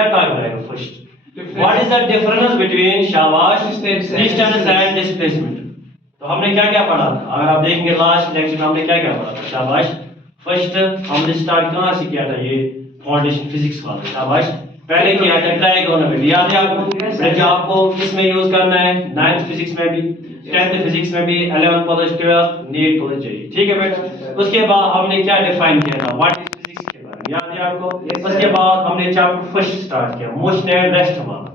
क्या टॉपिक रहेगा first, what is the difference between शाबाश डिस्टेंस एंड डिस्प्लेसमेंट। तो हमने क्या क्या पढ़ा था, अगर आप देखेंगे लास्ट लेक्चर में हमने क्या क्या पढ़ा था। शाबाश फर्स्ट हमने स्टार्ट कहाँ से किया था, ये फाउंडेशन फिजिक्स वाला। शाबाश पहले किया था ट्राइगोनोमेट्री, याद है आपको, जो आपको किस में यूज करना है, 9th फिजिक्स में भी, 10th फिजिक्स में भी, 11th plus 12th NEET plus चाहिए, ठीक है बेटा। उसके बाद हमने क्या डिफाइन किया था, व्हाट इज फिजिक्स के बारे में, याद है आपको। उसके बाद हमने चैप्टर फर्स्ट स्टार्ट किया, मोशन एंड रेस्ट वाला।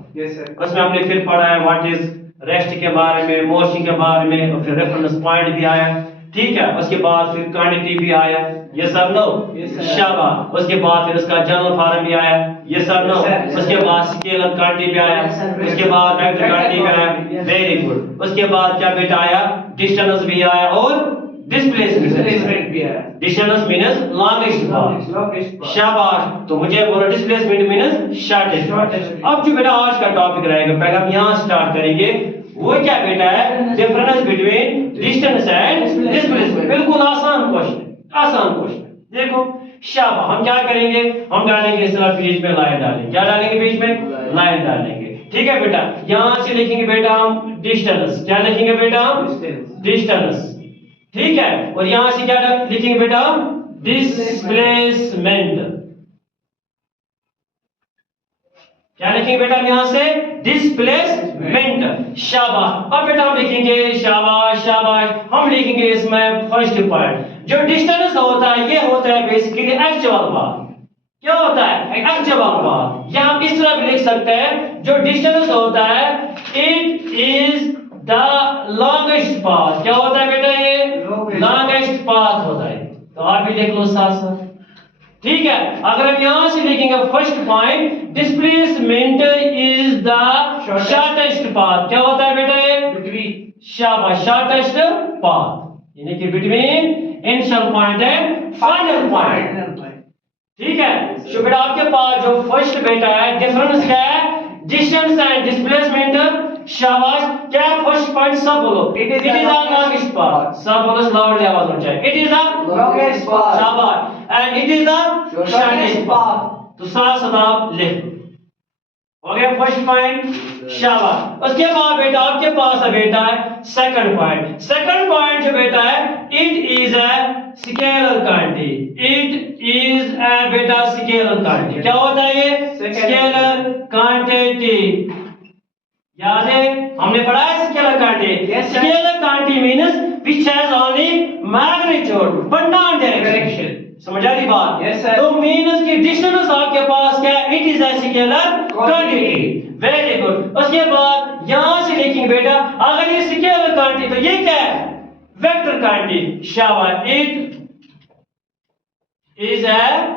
उसमें हमने फिर पढ़ा है व्हाट इज रेस्ट के बारे में, मोशन के बारे में, और फिर रेफरेंस पॉइंट भी आया, ठीक है। उसके बाद फिर क्वांटिटी भी आया, ये सब नो, शाबाश। उसके बाद फिर उसका जनरल फॉर्म भी आया, ये सब नो। उसके बाद स्केलर क्वांटिटी भी आया, उसके बाद वेक्टर क्वांटिटी भी आया, वेरी गुड। उसके बाद क्या बेटा आया, डिस्टेंस भी आया और डिस्प्लेसमेंट भी आया। डिस्टेंस मींस लॉन्गेस्ट पाथ, शाबाश। तो मुझे बोलो डिस्प्लेसमेंट मींस शॉर्टेस्ट। अब जो बेटा आज का टॉपिक रहेगा, पहले हम यहां स्टार्ट करेंगे, वो क्या बेटा है, difference between distance and displacement. बिल्कुल आसान क्वेश्चन, आसान क्वेश्चन। देखो शाबाश, हम क्या करेंगे, हम डालेंगे इस तरह पेज में लाइन डालेंगे, क्या डालेंगे पेज में, लाइन डालेंगे, ठीक है बेटा। यहां से लिखेंगे बेटा हम डिस्टेंस, क्या लिखेंगे बेटा हम, डिस्टेंस, ठीक है। और यहां से क्या लिखेंगे बेटा, डिस्प्लेसमेंट, क्या लिखेंगे बेटा हम यहां से, डिस्प्लेसमेंट, शाबाश। अब बेटा हम लिखेंगे शाबाश शाबाश, हम लिखेंगे इसमें फर्स्ट पॉइंट, जो डिस्टेंस होता है ये होता है बेसिकली एक्चुअल पाथ। क्या होता है, एक्चुअल पाथ। या हम इस तरह भी लिख सकते हैं, जो डिस्टेंस होता है it is the longest path. क्या होता है बेटा, ये लॉन्गेस्ट पाथ होता है। तो आप भी लिख लो साथ साथ, ठीक है। अगर हम यहां से लिखेंगे first point, displacement is the shortest path. क्या होता है बेटा ये, शाबाश, शॉर्टेस्ट पाथ, यानी कि between initial point and final point, ठीक है। तो बेटा आपके पास जो फर्स्ट बेटा है, डिफरेंस क्या है, डिस्टेंस एंड डिस्प्लेसमेंट, शाबाश। क्या फर्स्ट पॉइंट, सब बोलो, it is the longest path, सब बोलो लाउडली आवाज होनी चाहिए, it is the longest path, शाबाश, and it is the shortest path. तो साथ साथ आप लिख हो गया फर्स्ट पॉइंट, शाबाश। उसके बाद बेटा आपके पास है बेटा है सेकंड पॉइंट। सेकंड पॉइंट जो बेटा है, it is a scalar quantity, it is अ बेटा स्केलर क्वांटिटी। क्या होता है ये, स्केलर क्वांटिटी, याद है हमने पढ़ा है scalar quantity. Scalar quantity means which has only magnitude but not direction, समझ आ रही बात। तो मींस की डिस्टेंस आपके पास क्या है, it is a scalar quantity, very good. उसके बाद यहां से लिखेंगे बेटा, अगर ये स्केलर क्वांटिटी तो ये क्या है, वेक्टर क्वांटिटी, शाबाश। इट इज अ,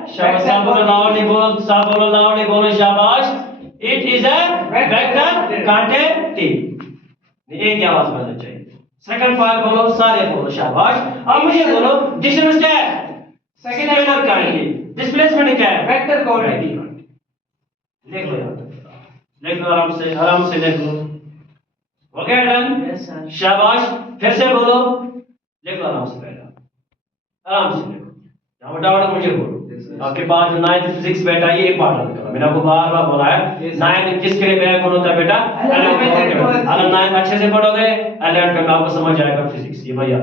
शाबाश, सब बोलो लाउडली, बोल सब बोलो लाउडली, बोलो शाबाश, it is a vector quantity, एक ही आवाज बोलना चाहिए। सेकंड पॉइंट बोलो, सारे बोलो शाबाश। अब मुझे बोलो डिस्टेंस क्या है, स्केलर क्वांटिटी, डिस्प्लेसमेंट क्या है, वेक्टर क्वांटिटी। लिख लो यार, लिख लो आराम से लिख लो, हो गया डन, शाबाश। फिर से बोलो, लिख लो आराम से, पहले आराम से लिखो, जहां डाउट मुझे बोलो। आपके पास जो 9th फिजिक्स बेटा ये इंपॉर्टेंट करो, मैंने आपको बार बार बोला है 9th किसके लिए बैकग्राउंड होता है बेटा, अगर 9th अच्छे से पढ़ोगे 11th में आपको समझ आएगा फिजिक्स, ये भैया,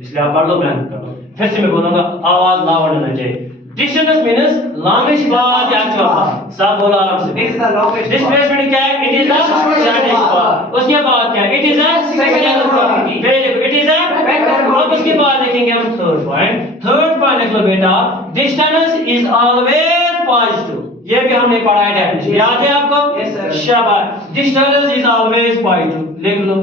इसलिए आप पढ़ लो, मेहनत करो। फिर से मैं बोलूंगा, आवाज लाउड होना चाहिए। Distance means longest path, actual path, सब बोलो आराम से। It is the longest, displacement क्या है, it is the shortest path. उसके बाद क्या है, it is a scalar quantity, very good, it is a vector. अब उसके बाद लिखेंगे हम थर्ड पॉइंट। थर्ड पॉइंट लिख लो बेटा, डिस्टेंस इज ऑलवेज पॉजिटिव, ये भी हमने पढ़ा है डेफिनेशन, याद है आपको, यस सर, शाबाश। डिस्टेंस इज ऑलवेज पॉजिटिव, लिख लो,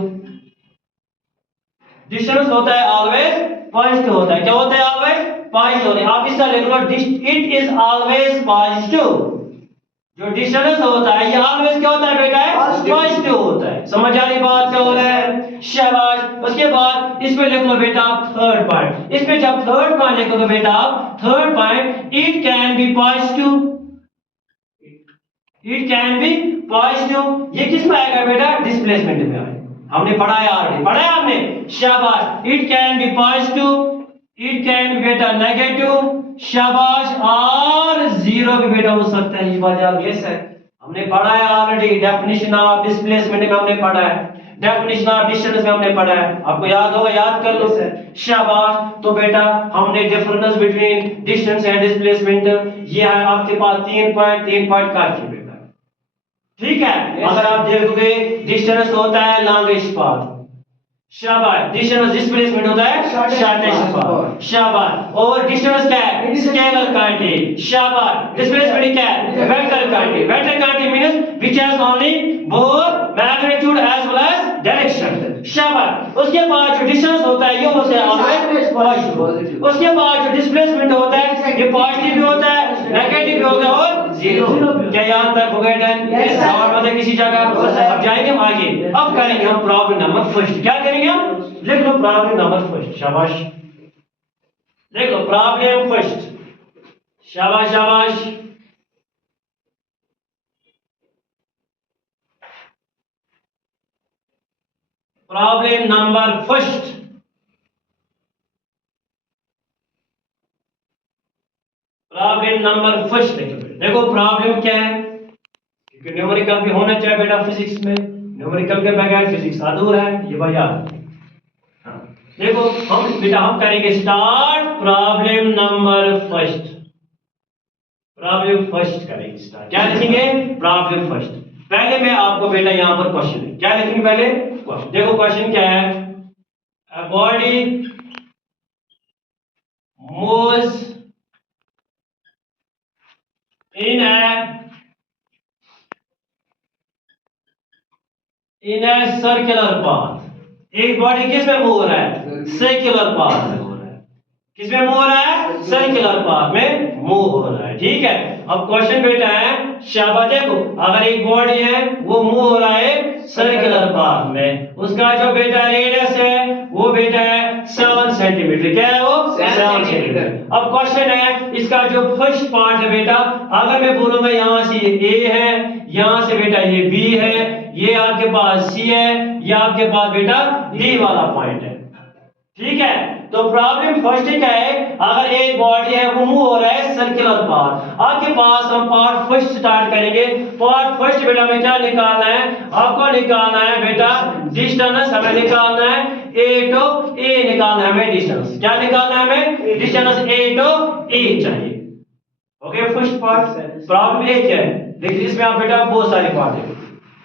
डिस्टेंस होता है ऑलवेज पॉजिटिव होता है। क्या होता है, ऑलवेज पॉजिटिव होता है। आप इसका लिख लो, इट इज ऑलवेज पॉजिटिव। जो डिस्टेंस होता है ये ऑलवेज क्या होता है बेटा, पॉजिटिव होता है। समझ आ रही बात क्या हो रहा है, शाबाश। उसके बाद इसमें लिख लो बेटा थर्ड पॉइंट। इसमें जब थर्ड पॉइंट लिखोगे बेटा आप, third point, it can be positive, it can be positive, ये किस में आएगा बेटा, डिस्प्लेसमेंट में आएगा। हमने पढ़ा है ऑलरेडी, पढ़ा है आपने, शाबाश। It can be positive, it can be बेटा नेगेटिव, शाबाश, और जीरो भी बेटा हो सकता है, ये बात याद, यस सर। हमने पढ़ा है ऑलरेडी, डेफिनेशन ऑफ डिस्प्लेसमेंट में हमने पढ़ा है, डेफिनेशन ऑफ डिस्टेंस में हमने पढ़ा है, आपको याद होगा, याद कर लो। शाबाश। तो बेटा हमने difference between distance and displacement, ये है आपके पास 3 पॉइंट काफी बेटा, ठीक है। अगर आप देखोगे डिस्टेंस होता है लॉन्गेस्ट पाथ, शाबाश। डिस्टेंस डिस्प्लेसमेंट होता है शॉर्टेस्ट पाथ, शाबाश। और डिस्टेंस क्या है? स्केलर क्वांटिटी, शाबाश। डिस्प्लेसमेंट क्या है? Vector quantity. Vector quantity means which has only both magnitude as well as direction, शाबाश। उसके बाद जो डिस्टेंस होता है ये होता है ऑलवेज पॉजिटिव। उसके बाद जो डिस्प्लेसमेंट होता है ये पॉजिटिव भी होता है, नेगेटिव भी होगा और जीरो। क्या यहाँ तक हो गया डन? और मतलब किसी जगह अब जाएंगे हम आगे, अब करेंगे हम प्रॉब्लम नंबर फर्स्ट। क्या करेंगे हम? लिख लो प्रॉब्लम नंबर फर्स्ट, शाबाश। लिख लो प्रॉब्लम फर्स्ट, शाबाश शाबाश। Problem number first, problem number first देखो प्रॉब्लम क्या है, क्योंकि न्यूमेरिकल भी होना चाहिए बेटा फिजिक्स में, न्यूमेरिकल के बगैर फिजिक्स अधूरा है, ये भैया। हाँ देखो हम करेंगे start problem number first. Problem first करेंगे स्टार्ट। क्या लिखेंगे? Problem first. पहले मैं आपको बेटा यहां पर क्वेश्चन है, क्या लिखेंगे पहले? क्वेश्चन। देखो क्वेश्चन क्या है, a body moves in a circular path। एक बॉडी किस में मूव हो रहा है? सर्कुलर पाथ में हो रहा है। किस में मूव हो रहा है? सर्कुलर पाथ में मूव हो रहा है, ठीक है। अब क्वेश्चन बेटा है, शाबाश। देखो अगर एक बॉडी है वो मूव हो रहा है सर्कुलर पाथ में, उसका जो बेटा रेडियस है वो बेटा है 7 सेंटीमीटर। क्या है वो? 7 सेंटीमीटर। अब क्वेश्चन है इसका जो फर्स्ट पार्ट है बेटा, अगर मैं बोलूंगा यहां से ये ए है, यहां से बेटा ये बी है, ये आपके पास सी है, ये आपके पास बेटा डी वाला पॉइंट है, ठीक है। तो प्रॉब्लम फर्स्ट क्या है, अगर एक बॉडी है वो मूव हो रहा है सर्कुलर पाथ, आपके पास हम पार्ट फर्स्ट स्टार्ट करेंगे। पार्ट फर्स्ट बेटा में क्या निकालना है? आपको निकालना है बेटा डिस्टेंस, हमें निकालना है ए टू ए, निकालना है हमें डिस्टेंस। क्या निकालना है हमें? डिस्टेंस ए टू ए चाहिए। ओके, फर्स्ट पार्ट प्रॉब्लम एक है, देखिए इसमें आप बेटा बहुत सारे पार्ट है,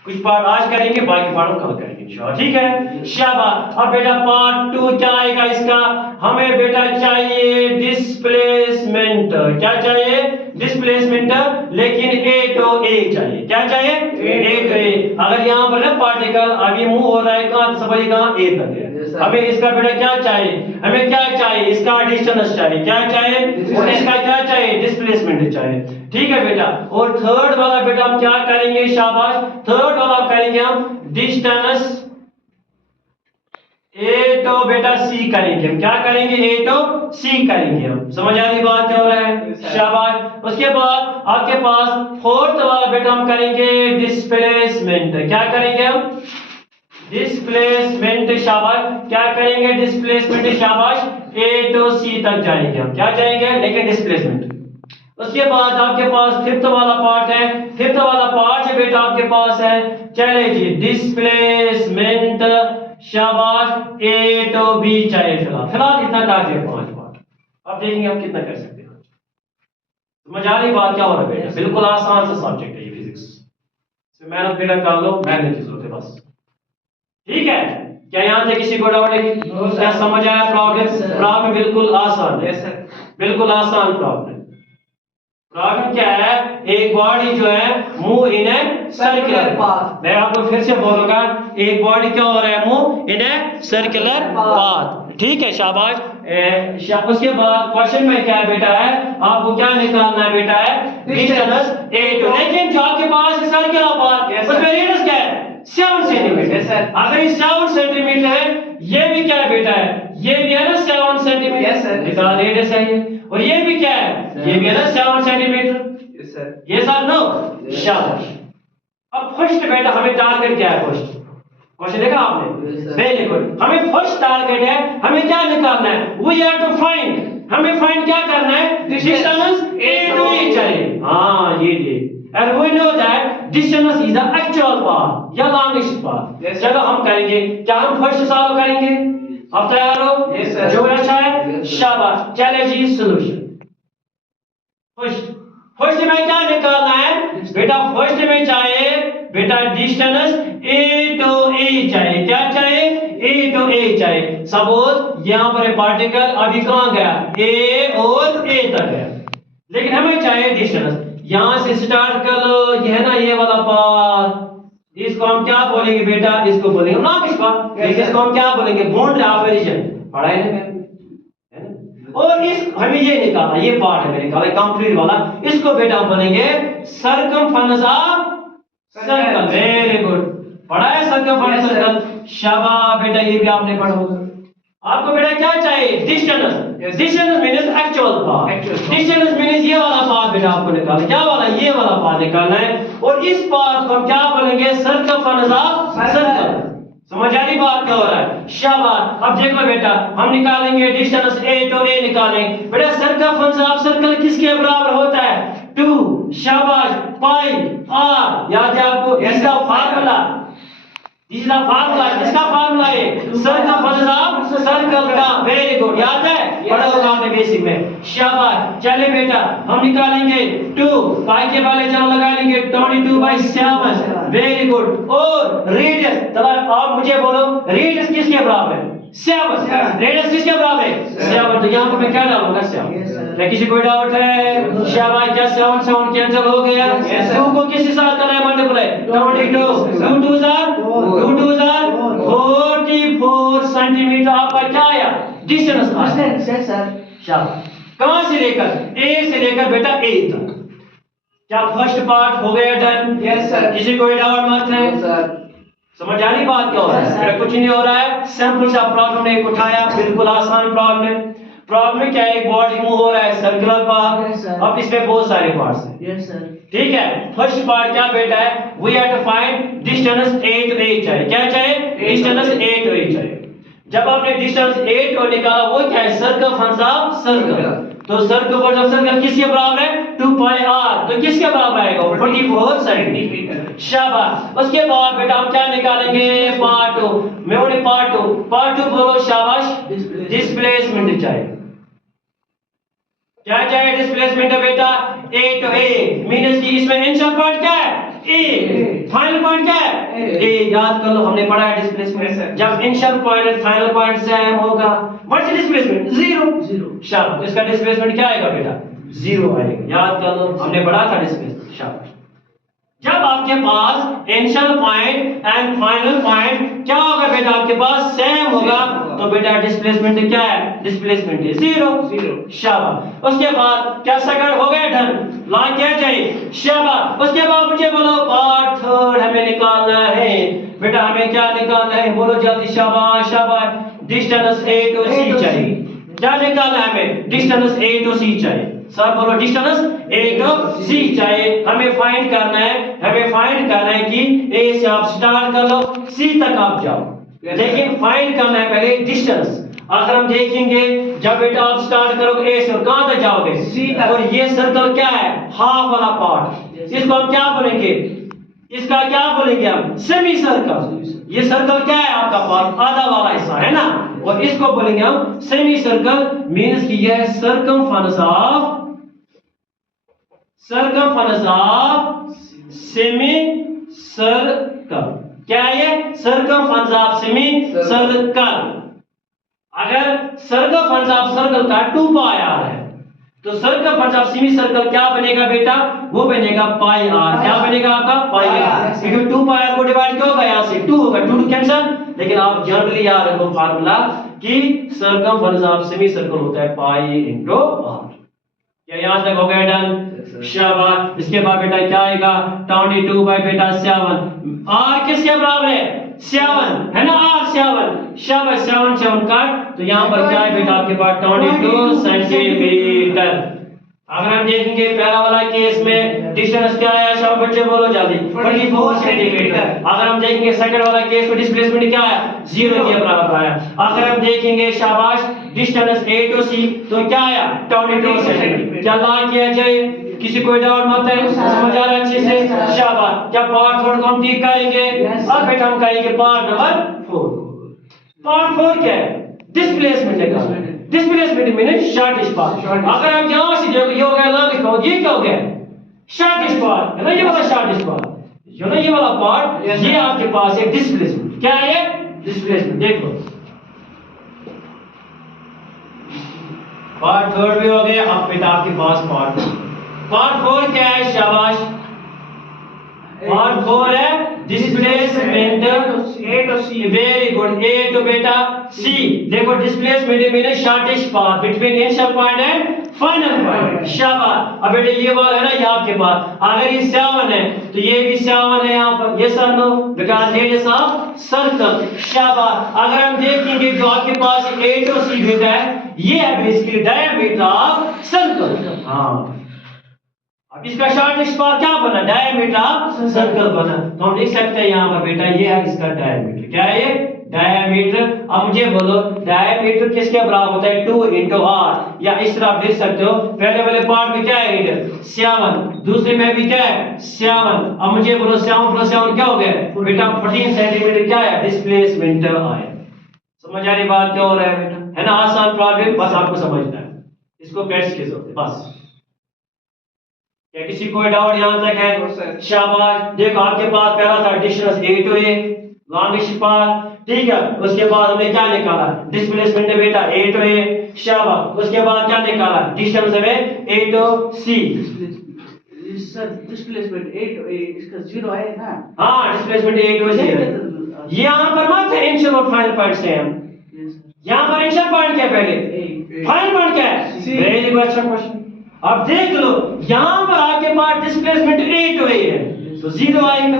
कुछ पार्ट आज करेंगे, बाकी पार्ट कल करेंगे इंशाल्लाह, ठीक है। शाबाश। अब बेटा पार्ट 2 क्या आएगा इसका? हमें बेटा चाहिए डिस्प्लेसमेंट। क्या चाहिए? डिस्प्लेसमेंट, लेकिन ए टू ए चाहिए। क्या चाहिए? ए टू ए। अगर यहाँ पर ना पार्टिकल अभी मूव हो रहा है कहां से समझिए, कहां ए तक है, हमें इसका बेटा क्या चाहिए? हमें क्या चाहिए? इसका डिस्टेंस चाहिए। क्या चाहिए? और इसका क्या चाहिए? डिस्प्लेसमेंट चाहिए, ठीक है बेटा। और थर्ड वाला बेटा हम क्या करेंगे? शाबाश। थर्ड वाला करेंगे हम डिस्टेंस ए टू बेटा सी करेंगे। हम क्या करेंगे? ए टू सी करेंगे। हम समझ आ रही बात क्या हो रहा है? शाबाश। उसके बाद आपके पास फोर्थ वाला बेटा हम करेंगे डिस्प्लेसमेंट। क्या करेंगे हम? डिस्प्लेसमेंट, शाबाश। क्या करेंगे? डिस्प्लेसमेंट, शाबाश। ए टू सी तक जाएंगे हम। क्या जाएंगे? लेकिन डिस्प्लेसमेंट। उसके बाद आपके पास फिफ्थ वाला पार्ट है, फिफ्थ वाला पार्ट है बेटा आपके पास है, चले जी डिस्प्लेसमेंट, शाबाश। ए टू बी चाहिए। फिलहाल इतना काफी है 5 पार्ट। अब देखेंगे आप कितना कर सकते हैं। समझ आ रही बात क्या हो रहा है बेटा? बिल्कुल आसान सा सब्जेक्ट है ये फिजिक्स, मेहनत बेटा कर लो, मेहनत की जरूरत है बस, ठीक है। क्या यहाँ से किसी को डाउट है? क्या समझ आया? प्रॉब्लम प्रॉब्लम बिल्कुल आसान है, बिल्कुल आसान प्रॉब्लम। प्रॉब्लम क्या है? एक बॉडी जो है move in a circular path. मैं आपको फिर से बोलूंगा, एक बॉडी क्या हो रहा है? Move in a circular path, ठीक है, शाबाश। उसके बाद क्वेश्चन में क्या बेटा है? आपको क्या निकालना है बेटा? है डिस्टेंस ए टू, लेकिन जो आपके पास सर्कुलर पाथ उसमें रेडियस क्या है? 7 सेंटीमीटर। अगर ये 7 सेंटीमीटर है, ये भी क्या है बेटा? है ये भी है ना 7 सेंटीमीटर, निकाल रेडियस है ये। और ये भी क्या है? ये भी है ना 7 सेंटीमीटर। ये सर नो, शाबाश। अब फर्स्ट बेटा हमें टारगेट क्या है? फर्स्ट क्वेश्चन देखा आपने? Very good. हमें फर्स्ट टारगेट है, हमें क्या निकालना है? वी हैव टू फाइंड, हमें फाइंड क्या करना है? डिस्टेंस ए टू ए चाहिए। हाँ ये and we know that distance is the actual path या लॉन्गेस्ट पाथ। चलो हम करेंगे, क्या हम फर्स्ट सॉल्व करेंगे? आप तैयार हो? जो अच्छा है शाबाश। चले जी सॉल्यूशन। फर्स्ट में क्या निकालना है बेटा? फर्स्ट में चाहिए बेटा डिस्टेंस ए टू ए चाहिए। क्या चाहिए? ए टू ए चाहिए। सपोज यहां पर पार्टिकल अभी कहां गया? ए और ए तक गया, लेकिन हमें चाहिए डिस्टेंस। यहां से स्टार्ट कर लो, यह है ना ये वाला पाथ, इसको हम क्या बोलेंगे बेटा? इसको बोलेंगे लॉन्गेस्ट पाथ। लेकिन इसको हम क्या बोलेंगे? Boundary of origin. पढ़ा है ना? और इस हमें ये निकाला, ये पार्ट है निकाला कंप्लीट वाला, इसको बेटा हम बोलेंगे circumference of circle. Very good, पढ़ा है सर्कमफरेंस सर्कल। शाबाश बेटा, ये भी आपने पढ़ा होगा। आपको बेटा क्या चाहिए? Distance. Distance means actual path. Distance means ये वाला पाथ बेटा आपको निकालना है। क्या वाला? ये वाला पाथ निकालना है। और इस पाथ को हम क्या बोलेंगे? Circumference of circle. समझ आ रही बात क्या हो रहा है? शाबाश। अब देखो बेटा, हम निकालेंगे डिस्टेंस ए टू ए निकालेंगे। बेटा सर्कमफरेंस ऑफ सर्कल किसके बराबर होता है? 2 शाबाश पाई आर। याद है आपको? इसका फार्मूला, इसका फार्मूला किसका फार्मूला है? सर्कमफरेंस ऑफ सर्कल का। वेरी गुड, याद है? पढ़ा होगा आपने बेसिक में। शाबाश। चले बेटा हम निकालेंगे 2 पाई के वाले जब लगा लेंगे 22/7। Very good. और रेडियस, चलो आप मुझे बोलो रेडियस किसके बराबर है? 7। रेडियस किसके बराबर है? 7। तो यहाँ पर मैं क्या डालूंगा? 7। क्या किसी को डाउट है? शाबाश। क्या 7 7 कैंसिल हो गया? 2 को किस साथ करना है मल्टीप्लाई? 22 2 2 44 सेंटीमीटर आपका क्या आया? Distance sir. शाबाश। कहां से लेकर? ए से लेकर बेटा ए तक। क्या फर्स्ट पार्ट हो गया डन? Yes sir. किसी को डाउट मत है? सर समझ आ रही बात क्या हो रहा है? कुछ नहीं हो रहा है। सिंपल सा प्रॉब्लम ने उठाया, बिल्कुल आसान प्रॉब्लम है। प्रॉब्लम क्या है? एक बॉडी मूव हो रहा है सर्कुलर पाथ। अब इसमें बहुत सारे पार्ट्स हैं। Yes sir. ठीक है, फर्स्ट पार्ट क्या बेटा है? We have to find distance A to A चाहिए। क्या चाहिए? डिस्टेंस ए टू ए चाहिए। जब आपने डिस्टेंस ए टू निकाला, वो क्या है? Circumference of circle. तो सर्कमफरेंस ऑफ सर्कल किसके बराबर है? 2 पाई आर। तो किसके बराबर आएगा? 44 सेंटीमीटर। शाबाश। उसके बाद बेटा हम क्या निकालेंगे? पार्ट 2। मैं बोले पार्ट 2 बोलो। शाबाश। डिस्प्लेसमेंट चाहिए। क्या चाहिए? डिस्प्लेसमेंट है बेटा ए टू ए। मींस कि इसमें इनिशियल पॉइंट क्या है? ए। फाइनल पॉइंट क्या है? ए। याद कर लो, हमने पढ़ा है डिस्प्लेसमेंट। जब इनिशियल पॉइंट और फाइनल पॉइंट सेम होगा, व्हाट इज डिस्प्लेसमेंट? 0। शाबाश। इसका डिस्प्लेसमेंट क्या आएगा बेटा? 0 आएगा। याद कर लो, हमने पढ़ा था डिस्प्लेसमेंट। शाबाश। जब आपके पास initial point and final point क्या होगा बेटा? आपके पास सेम होगा, तो बेटा डिस्प्लेसमेंट क्या है? डिस्प्लेसमेंट है 0। शाबाश। उसके बाद क्या सेकंड हो गया डन? ला क्या चाहिए? शाबाश। उसके बाद मुझे बोलो पार्ट 3 हमें निकालना है बेटा। हमें क्या निकालना है? बोलो जल्दी। शाबाश शाबाश। डिस्टेंस ए टू सी चाहिए। क्या निकालना है हमें? डिस्टेंस ए टू सी चाहिए। सर बोलो डिस्टेंस ए टू सी चाहिए। हमें फाइंड करना है, हमें फाइंड करना है कि ए से आप स्टार्ट कर लो, सी तक आप जाओ। लेकिन फाइंड करना है पहले डिस्टेंस। अगर हम देखेंगे जब बेटा आप स्टार्ट करोगे ए से और कहां तक जाओगे? सी तक। और ये सर्कल क्या है? हाफ वाला पार्ट। इसको हम क्या बोलेंगे? इसका क्या बोलेंगे हम? Semi circle. ये सर्कल क्या है? आपका पार्ट आधा वाला हिस्सा है ना, और इसको बोलेंगे हम सेमी सर्कल। मींस कि यह सर्कमफरेंस ऑफ सेमी सर्कल। क्या है ये? Circumference of semi circle. अगर सर्कमफरेंस ऑफ सर्कल का 2 पाई आर है, तो सर्कमफरेंस ऑफ सेमी सर्कल क्या बनेगा बेटा? वो बनेगा पाई आर। क्या बनेगा आपका? पाई आर। क्योंकि 2 पाई आर को डिवाइड क्या होगा? यहाँ से 2 होगा, 2 कैंसिल। लेकिन आप जनरली याद रखो फार्मूला कि सर्कमफरेंस ऑफ सेमी सर्कल होता है पाई इंटू आर। क्या यहाँ तक हो गया डन? शाबाश। इसके बाद बेटा क्या आएगा? 22 बाई बेटा 7। आर किसके बराबर है? 7 है ना? आर 7। शाबाश। 7 7 काट, तो यहाँ पर क्या है बेटा आपके पास? 22 सेंटीमीटर। अगर हम देखेंगे पहला वाला केस में डिस्टेंस क्या आया, सब बच्चे बोलो जल्दी, 44 सेंटीमीटर। अगर हम देखेंगे सेकंड वाला केस में डिस्प्लेसमेंट क्या आया, 0 के बराबर आया। अगर हम देखेंगे शाबाश डिस्टेंस A to C तो क्या आया, 22 सेंटीमीटर। क्या ला किया जाए, किसी को डाउट मत है, समझ आ रहा है अच्छे से, शाबाश। क्या पार्ट 4 को हम ठीक करेंगे, अब बेटा हम करेंगे पार्ट नंबर 4। पार्ट 4 क्या है, डिस्प्लेसमेंट है। Displacement means shortest path. अगर आप यहां से देखो ये हो गया लॉन्गेस्ट पाथ, ये क्या हो गया, शॉर्टेस्ट पाथ है ना, ये वाला शॉर्टेस्ट पाथ, जो ना ये वाला पार्ट, ये आपके पास है डिस्प्लेसमेंट। क्या है डिस्प्लेसमेंट, देख लो पार्ट 3 भी हो गया। अब बेटा आपके पास पार्ट 4 क्या है, शाबाश। पार्ट 4 है displacement A to C, very good, A to बेटा C। देखो displacement means shortest path between initial point and final point, शाबाश। अब बेटा ये वाला है ना, ये आपके पास अगर ये 7 है तो ये भी 7 है यहाँ पर, ये sir no because it is a circle, शाबाश। अगर हम देखेंगे जो आपके पास A to C बेटा है, ये है बेसिकली डायमीटर ऑफ सर्कल। हाँ, अब इसका शॉर्टेस्ट पाथ क्या बना, डायमीटर ऑफ सर्कल बना। तो हम लिख सकते हैं यहाँ पर बेटा ये है इसका डायमीटर। क्या है ये, डायमीटर। अब मुझे बोलो डायमीटर किसके बराबर होता है, 2 into r, या इस तरह आप लिख सकते हो। पहले वाले पार्ट में क्या है रेडियस 7, दूसरे में भी क्या है 7। अब मुझे बोलो 7 + 7 क्या हो गया बेटा, 14 सेंटीमीटर क्या है डिस्प्लेसमेंट आया। समझ आ रही बात क्या हो रहा है बेटा, है ना, आसान प्रॉब्लम, बस आपको समझना है, इसको कैसे की जरूरत है बस। क्या किसी को डाउट यहां तक है, शाबाश। देखो आपके पास पहला था distance A to A, longest path, ठीक है। उसके बाद हमने क्या निकाला, डिस्प्लेसमेंट बेटा A to A, शाबाश। उसके बाद क्या निकाला, डिस्टेंस हमें A to C। Sir displacement A to A इसका 0 है ना, हाँ डिस्प्लेसमेंट A to C है। यहाँ पर मत है इनिशियल और फाइनल पॉइंट सेम, यहाँ पर इनिशियल पॉइंट क्या है पहले, फाइनल पॉइंट क्या है, वेरी गुड, अच्छा क्वेश्चन। अब देख लो यहां पर आपके पास डिस्प्लेसमेंट A to A है तो 0 आएगा,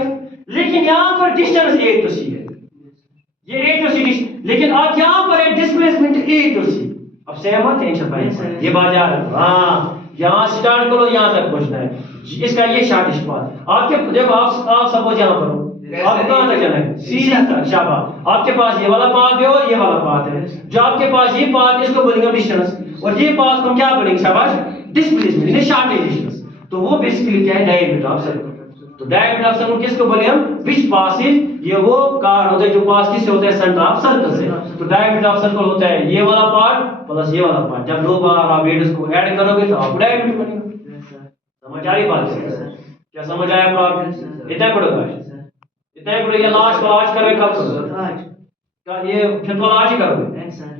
लेकिन यहां पर डिस्टेंस A to C है, ये A to C, लेकिन अब यहां पर है डिस्प्लेसमेंट A to C। अब सहमत है इन ये बात याद रखो। हाँ, यहां स्टार्ट करो, यहां तक पहुंचना है। इसका ये शॉर्टेस्ट पाथ आपके, देखो आप सपोज यहां पर हो, आप कहां तक जाना है, C तक, शाबाश। आपके पास ये वाला पाथ है और ये वाला पाथ है, जो आपके पास ये पाथ इसको बोलेंगे डिस्टेंस, और ये पाथ को क्या बोलेंगे शाबाश, डिस्प्लेसमेंट यानी शॉर्टेज डिस्टेंस। तो वो बेसिकली क्या है, डायमीटर ऑफ सर्कल। तो डायमीटर ऑफ सर्कल किसको बोले हम, विच पासेज, ये वो कार होता है जो पास किससे होता है, सेंटर ऑफ सर्कल से। तो डायमीटर ऑफ सर्कल होता है ये वाला पार्ट प्लस ये वाला पार्ट, जब दो बार आप रेडियस को ऐड करोगे तो आपको डायमीटर बनेगा। समझ आ रही बात है, क्या समझ आया प्रॉब्लम, इतना पढ़ोगे, इतना ही पढ़ोगे, लास्ट वाला आज करोगे, कब करोगे, ये फिर तो आज ही करोगे,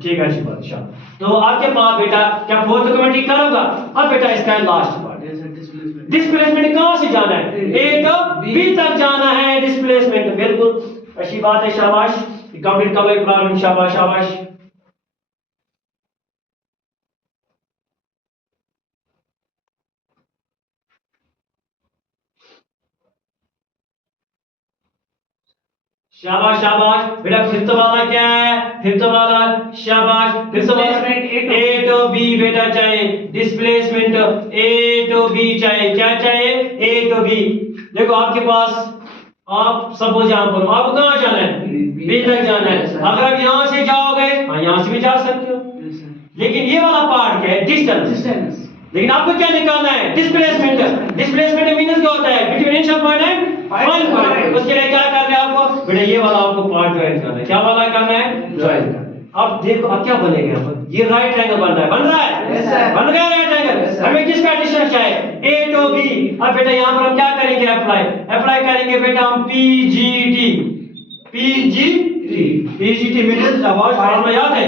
ठीक है, अच्छी बात। अच्छा तो आपके पास बेटा क्या फोर्थ कमेंट्री करोगा। अब बेटा इसका लास्ट पार्ट, डिस्प्लेसमेंट कहां से जाना है, A to B तक जाना है डिस्प्लेसमेंट, बिल्कुल अच्छी बात है, शाबाश। कंप्लीट कर लो प्रॉब्लम, शाबाश शाबाश। शाबाश शाबाश बेटा। फिफ्थ वाला क्या है, फिफ्थ वाला, शाबाश, डिस्प्लेसमेंट A to B बेटा चाहिए, डिस्प्लेसमेंट A to B चाहिए, क्या चाहिए, A to B। देखो आपके पास, आप सपोज यहां पर, आपको कहां जाना है, B तक जाना है। अगर आप यहां से जाओगे, हाँ यहां से भी जा सकते हो, लेकिन ये वाला पार्ट क्या है, डिस्टेंस। लेकिन आपको क्या निकालना है, डिस्प्लेसमेंट। डिस्प्लेसमेंट मींस क्या होता है, between initial point and final point. उसके लिए क्या करना है आपको बेटा, ये वाला आपको पार्ट ज्वाइन करना है, क्या वाला करना है, ज्वाइन करना है। अब देखो अब क्या बनेगा यहाँ पर, ये राइट एंगल बन रहा है, बन रहा है, बन गया राइट एंगल। हमें किसका डिस्टेंस चाहिए, A to B। अब बेटा यहाँ पर हम क्या करेंगे, अप्लाई करेंगे बेटा हम PGT मींस अबाउट, फॉर्मूला याद है,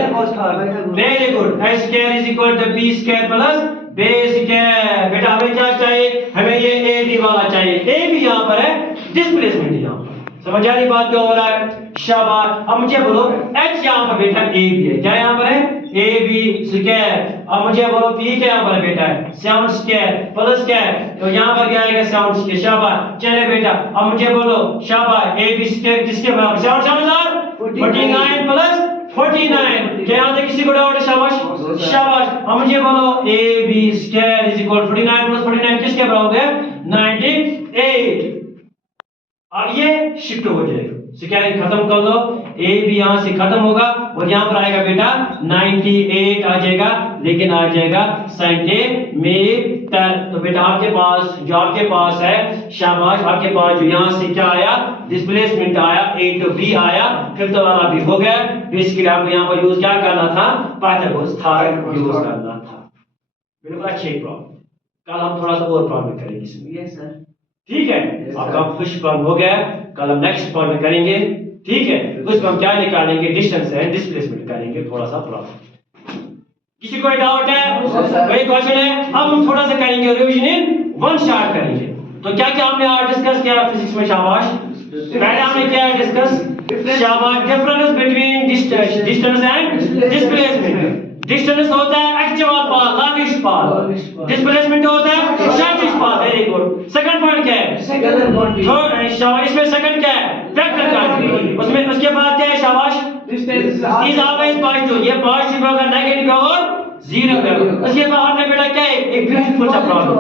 very good, S square is equal to B square plus base square. बेटा हमें क्या चाहिए, हमें ये AB वाला चाहिए, AB यहाँ पर है, डिस्प्लेसमेंट यहाँ पर। समझ आ रही बात क्या हो रहा है, शाबाश। अब मुझे बोलो H यहाँ पर बेटा AB है, क्या यहाँ पर है, AB स्क्वायर। अब मुझे बोलो P क्या यहाँ पर बेटा है, 7 स्क्वायर प्लस क्या है, तो यहाँ पर क्या आएगा 7 स्क्वायर, शाबाश। चले बेटा अब मुझे बोलो शाबाश, AB स्क्वायर किसके बराबर, 7 49 प्लस 49। क्या यहाँ तक किसी को डाउट है, शाबाश, शाबाश। अब मुझे बोलो AB square is equal 49 plus 49 किसके बराबर है? 98। अब ये शिफ्ट हो जाएगा, स्क्वायरिंग खत्म कर लो, ए भी यहां से खत्म होगा और यहां पर आएगा बेटा 98 आ जाएगा, लेकिन आ जाएगा सेंटीमीटर। तो बेटा आपके पास जो आपके पास है, शाबाश, आपके पास जो यहां से क्या आया, डिस्प्लेसमेंट आया, A to B आया, फिफ्थ वाला भी हो गया। बेसिकली आपको यहां पर यूज क्या करना था? पाइथागोरस थ्योरम यूज करना था। बिल्कुल अच्छी प्रॉब्लम। कल हम थोड़ा सा और प्रॉब्लम करेंगे इसमें। Yes sir. ठीक है, आपका फर्स्ट प्रॉब्लम हो गया, कल हम नेक्स्ट प्रॉब्लम करेंगे। ठीक है, उसमें हम क्या निकालेंगे? डिस्टेंस एंड डिस्प्लेसमेंट करेंगे थोड़ा सा प्रॉब्लम। किसी कोई डाउट है? कोई क्वेश्चन है? अब हम थोड़ा सा करेंगे रिवीजन इन वन शॉट करेंगे। तो क्या क्या हमने आज डिस्कस किया फिजिक्स में? शाबाश। पहले हमने किया डिस्कस, शाबाश, difference between distance and displacement. Distance होता है actual path, largest path. Displacement होता है shortest path. Very good. Second point क्या है? Second quantity. थर्ड शाबाश, इसमें सेकंड क्या है? Vector quantity. उसमें उसके बाद क्या है? शाबाश, डिस्टेंस इज ऑलवेज पॉजिटिव। ये पॉजिटिव होगा, नेगेटिव होगा, जीरो होगा। उसके बाद हमने बेटा क्या है? एक ब्यूटीफुल सा प्रॉब्लम।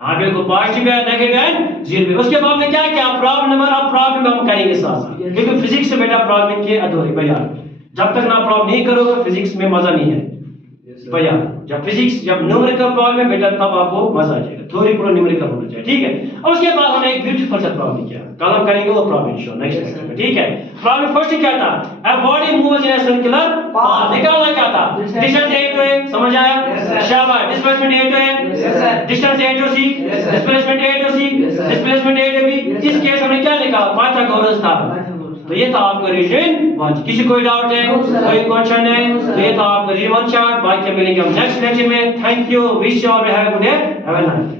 हाँ बिल्कुल, पॉजिटिव है, नेगेटिव है, जीरो है। उसके बाद में क्या क्या प्रॉब्लम नंबर, अब प्रॉब्लम हम करेंगे साथ साथ, क्योंकि फिजिक्स से बेटा प्रॉब्लम के अधूरी भैया। जब तक ना प्रॉब्लम नहीं करोगे फिजिक्स में मजा नहीं है भैया। जब फिजिक्स, जब न्यूमेरिकल प्रॉब्लम है बेटा, तब आपको मजा आ जाएगा। थोड़ी पूरा न्यूमेरिकल होना चाहिए। ठीक है, और उसके बाद हमने एक ब्यूटीफुल सा प्रॉब्लम किया, कल हम करेंगे वो प्रॉब्लम शो नेक्स्ट लेक्चर में। ठीक है, प्रॉब्लम फर्स्ट क्या था? A body moves in a circular path. निकालना क्या था? डिस्टेंस A to A, समझ आया? शाबाश। Displacement A to A, distance A to C, displacement A to C, displacement A to B। इस केस हमने क्या लिखा? पाइथागोरस था। तो ये था आपका रीजन वन। किसी कोई डाउट है? कोई क्वेश्चन है? तो ये था आपका रीजन वन चार्ट। बाकी मिलेंगे हम नेक्स्ट लेक्चर में। Thank you, wish you all have a good day, have a nice day.